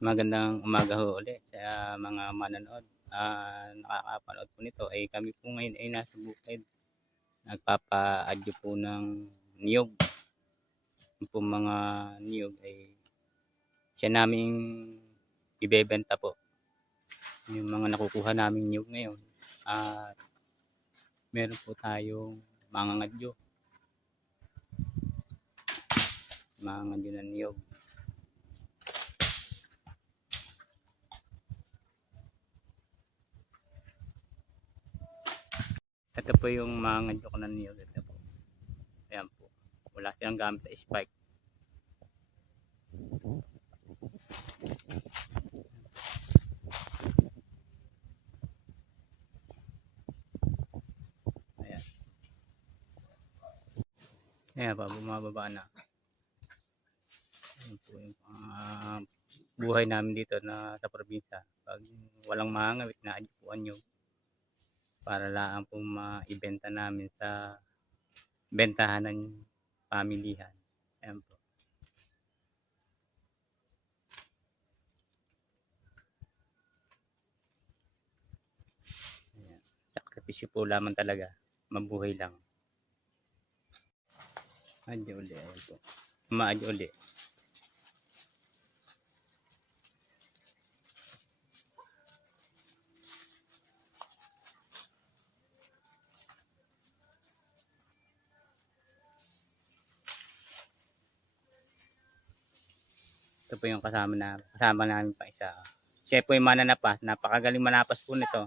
Magandang umaga ho ulit sa mga manonood. Nakakapanood po nito ay kami po ngayon ay nasa bukid. Nagpapa-adyo po ng niyog. Yung po mga niyog ay siya naming ibebenta po. Yung mga nakukuha naming niyog ngayon. At meron po tayong mga ngadyo. Mga ngadyo ng niyog. Ito po yung mga ngadyo ko ng niyog. Ito po. Ayan po. Wala silang gamit na spike. Ayan. Ayan pa, bumababa na. Ayan po yung buhay namin dito na sa probinsya. Pag walang mangawit na adyopuan nyo para lang po maibenta namin sa bentahan ng pamilihan. Ayan po. Ayan. Sakripisyo po lamang talaga. Mabuhay lang. Adyo uli. Ayan po. Maadyo uli. Ito po yung kasama namin pa isa. Siya po yung mananapas. Napakagaling manapas po nito.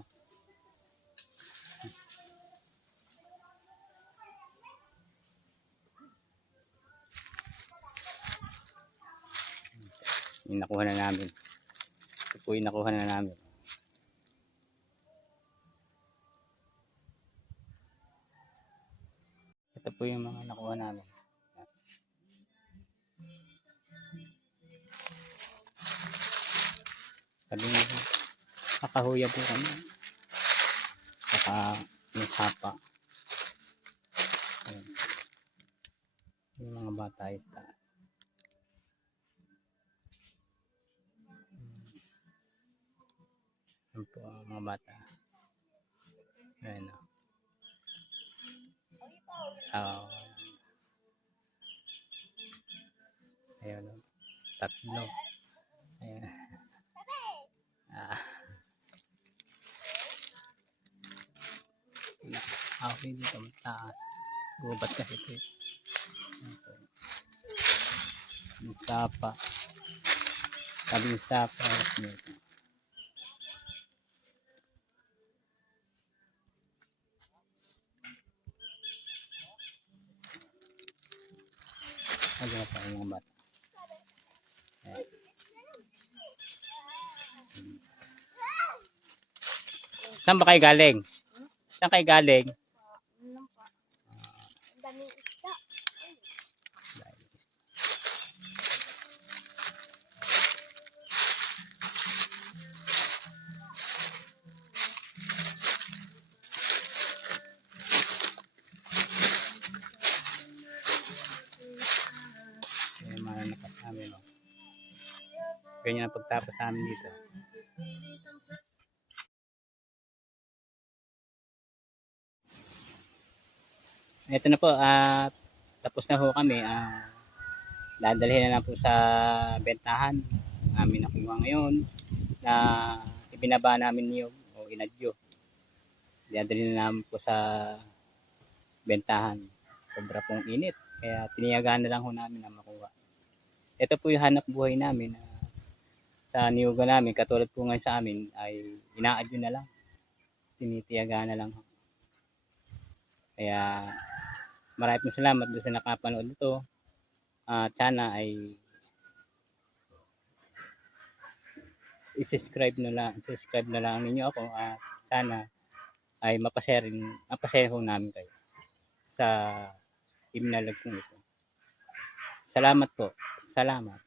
Yung nakuha na namin. Ito po yung nakuha na namin. Ito po yung mga nakuha namin. Sabi nga, kakahuya po kami. Saka may sapa. Ayan. Yung mga bata ay sa taas. Ayan po ang mga bata. Ayan o. Ayan o. Tatlo. Ayan. Okay dito mataas. Gubat kasi ito. Yung sapa. Sabi yung sapa. Ayan na pa yung mga bata. Ayan. Saan ba kayo galing? Saan kayo galing? Daming isda. Ayan, mananapas namin o. Ganyan ang pagtapos namin dito. Ito na po, tapos na ho kami. Dadalhin na lang po sa bentahan. Namin nakuha ngayon na ibinaba namin niyog o inadyo. Dadalhin na namin po sa bentahan. Sobra pong init. Kaya tiniyagaan na lang ho namin na makuha. Ito po yung hanap buhay namin. Sa niyuga namin, katulad po ngayon sa amin, ay inaadyo na lang. Tinitiyagaan na lang ho. Kaya maraming salamat doon sa nakapanood ito. At sana ay i-subscribe na lang ninyo ako at sana ay mapashare ho namin kayo sa ibinalag kong ito. Salamat po. Salamat.